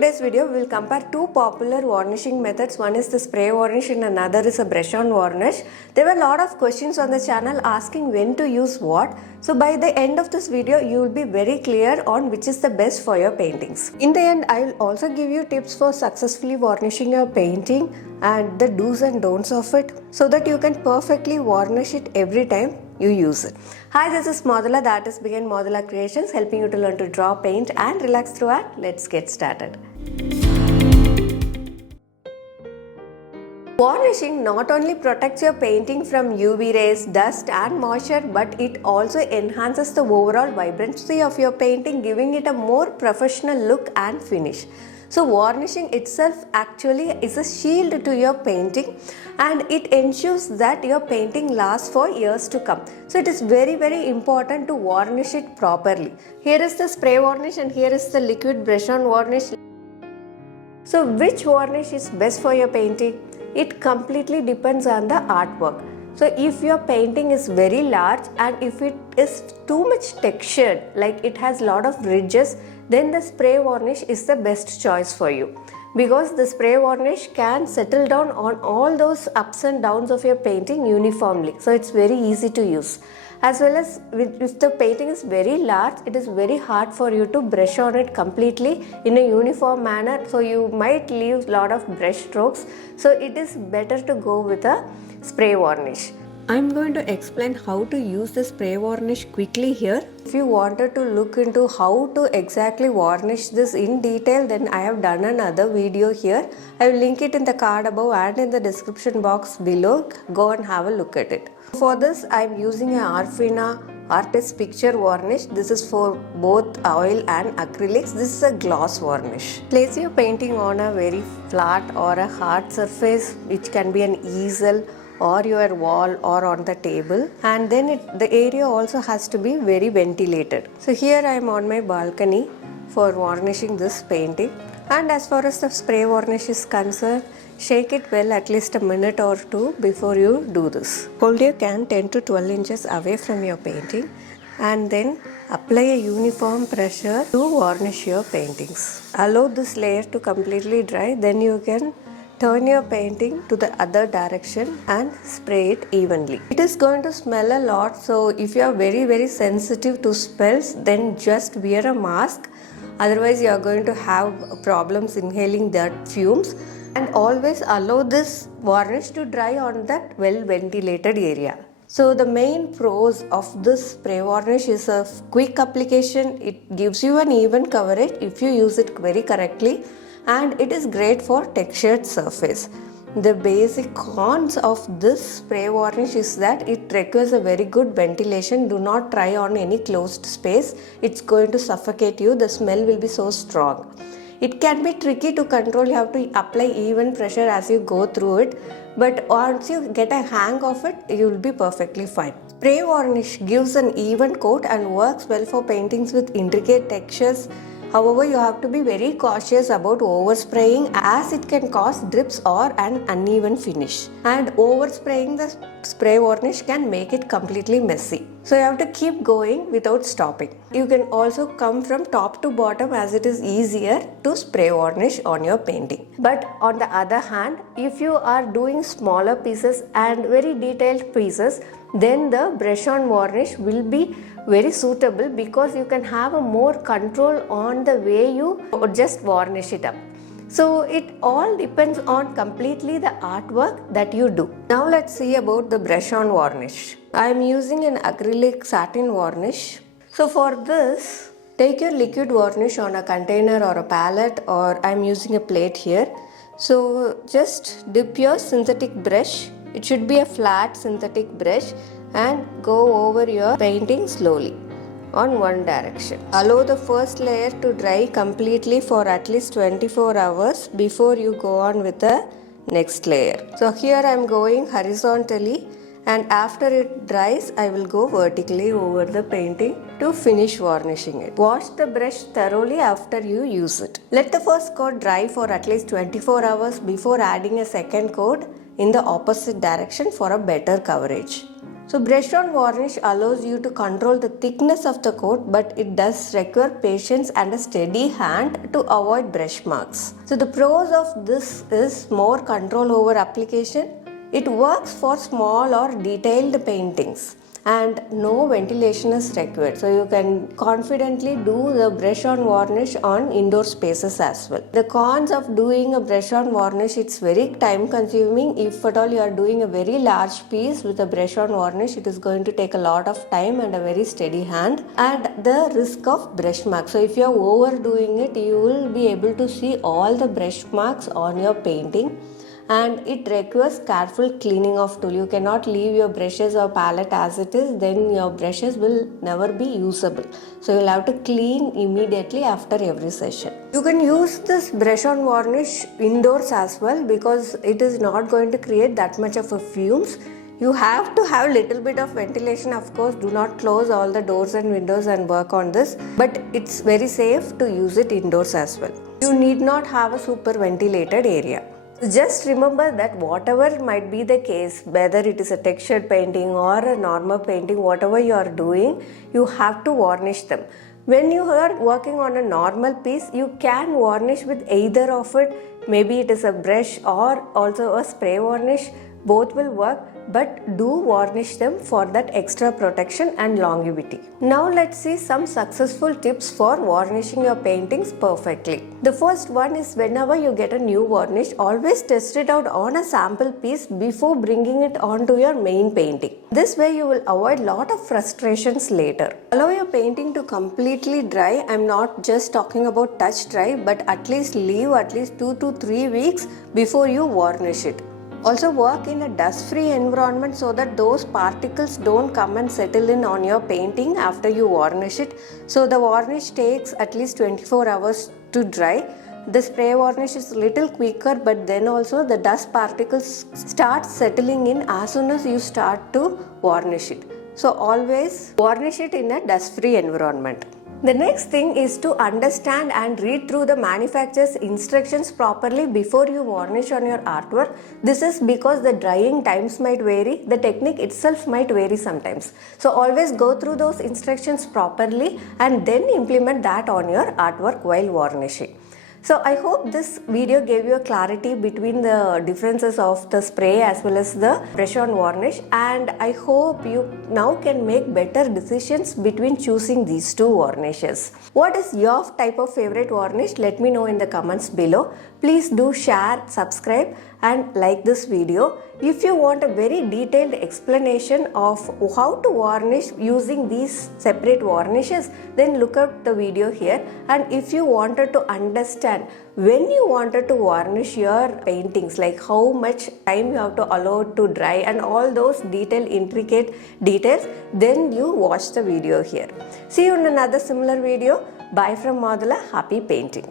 today's video, we will compare two popular varnishing methods. One is the spray varnish and another is a brush-on varnish. There were a lot of questions on the channel asking when to use what. So by the end of this video, you will be very clear on which is the best for your paintings. In the end, I will also give you tips for successfully varnishing your painting and the do's and don'ts of it so that you can perfectly varnish it every time you use it. Hi, this is Modula, the artist behind Modula Creations, helping you to learn to draw, paint and relax through art. Let's get started. Varnishing not only protects your painting from UV rays, dust and moisture, but it also enhances the overall vibrancy of your painting, giving it a more professional look and finish. So varnishing itself actually is a shield to your painting and it ensures that your painting lasts for years to come. So it is very important to varnish it properly. Here is the spray varnish and here is the liquid brush-on varnish. So which varnish is best for your painting? It completely depends on the artwork. So if your painting is very large and if it is too much textured, like it has lot of ridges, then the spray varnish is the best choice for you. Because the spray varnish can settle down on all those ups and downs of your painting uniformly. So it's very easy to use. As well as if the painting is very large, it is very hard for you to brush on it completely in a uniform manner. So you might leave a lot of brush strokes. So it is better to go with a spray varnish. I'm going to explain how to use the spray varnish quickly here. If you wanted to look into how to exactly varnish this in detail, then I have done another video here. I will link it in the card above and in the description box below. Go and have a look at it. For this, I am using a Arfina Artist Picture Varnish. This is for both oil and acrylics. This is a gloss varnish. Place your painting on a very flat or a hard surface, which can be an easel or your wall or on the table, and then the area also has to be very ventilated. So here I am on my balcony for varnishing this painting, and as far as the spray varnish is concerned, shake it well at least a minute or two before you do this. Hold your can 10 to 12 inches away from your painting and then apply a uniform pressure to varnish your paintings. Allow this layer to completely dry, then you can turn your painting to the other direction and spray it evenly. It is going to smell a lot, so if you are very sensitive to smells, then just wear a mask. Otherwise you are going to have problems inhaling that fumes. And always allow this varnish to dry on that well ventilated area. So the main pros of this spray varnish is a quick application. It gives you an even coverage if you use it very correctly, and it is great for textured surface. The basic cons of this spray varnish is that it requires a very good ventilation. Do not try on any closed space. It's going to suffocate you. The smell will be so strong. It can be tricky to control. You have to apply even pressure as you go through it, but once you get a hang of it, you will be perfectly fine. Spray varnish gives an even coat and works well for paintings with intricate textures. However, you have to be very cautious about overspraying as it can cause drips or an uneven finish. And overspraying the spray varnish can make it completely messy. So you have to keep going without stopping. You can also come from top to bottom as it is easier to spray varnish on your painting. But on the other hand, if you are doing smaller pieces and very detailed pieces, then the brush-on varnish will be very suitable because you can have a more control on the way you just varnish it up. So it all depends on completely the artwork that you do. Now let's see about the brush-on varnish. I am using an acrylic satin varnish. So for this, take your liquid varnish on a container or a palette, or I am using a plate here. So just dip your synthetic brush. It should be a flat synthetic brush, and go over your painting slowly on one direction. Allow the first layer to dry completely for at least 24 hours before you go on with the next layer. So here I am going horizontally, and after it dries, I will go vertically over the painting to finish varnishing it. Wash the brush thoroughly after you use it. Let the first coat dry for at least 24 hours before adding a second coat in the opposite direction for a better coverage. So brush on varnish allows you to control the thickness of the coat, but it does require patience and a steady hand to avoid brush marks. So the pros of this is more control over application. It works for small or detailed paintings and no ventilation is required, so you can confidently do the brush on varnish on indoor spaces as well. The cons of doing a brush on varnish, it's very time consuming. If at all you are doing a very large piece with a brush on varnish, it is going to take a lot of time and a very steady hand, and the risk of brush marks. So if you are overdoing it, you will be able to see all the brush marks on your painting, and it requires careful cleaning of tool. You cannot leave your brushes or palette as it is, then your brushes will never be usable. So you'll have to clean immediately after every session. You can use this brush on varnish indoors as well, because it is not going to create that much of a fumes. You have to have little bit of ventilation, of course. Do not close all the doors and windows and work on this, but it's very safe to use it indoors as well. You need not have a super ventilated area. Just remember that whatever might be the case, whether it is a textured painting or a normal painting, whatever you are doing, you have to varnish them. When you are working on a normal piece, you can varnish with either of it. Maybe it is a brush or also a spray varnish. Both will work, but do varnish them for that extra protection and longevity. Now let's see some successful tips for varnishing your paintings perfectly. The first one is, whenever you get a new varnish, always test it out on a sample piece before bringing it onto your main painting. This way you will avoid lot of frustrations later. Allow your painting to completely dry. I'm not just talking about touch dry, but at least leave at least 2 to 3 weeks before you varnish it. Also work in a dust-free environment so that those particles don't come and settle in on your painting after you varnish it. So the varnish takes at least 24 hours to dry. The spray varnish is little quicker, but then also the dust particles start settling in as soon as you start to varnish it. So always varnish it in a dust-free environment. The next thing is to understand and read through the manufacturer's instructions properly before you varnish on your artwork. This is because the drying times might vary, the technique itself might vary sometimes. So always go through those instructions properly and then implement that on your artwork while varnishing. So I hope this video gave you a clarity between the differences of the spray as well as the brush on varnish, and I hope you now can make better decisions between choosing these two varnishes. What is your type of favorite varnish? Let me know in the comments below. Please do share, subscribe and like this video. If you want a very detailed explanation of how to varnish using these separate varnishes, then look up the video here. And if you wanted to understand when you wanted to varnish your paintings, like how much time you have to allow it to dry and all those intricate details, then you watch the video here. See you in another similar video. Bye from Madhula. Happy painting.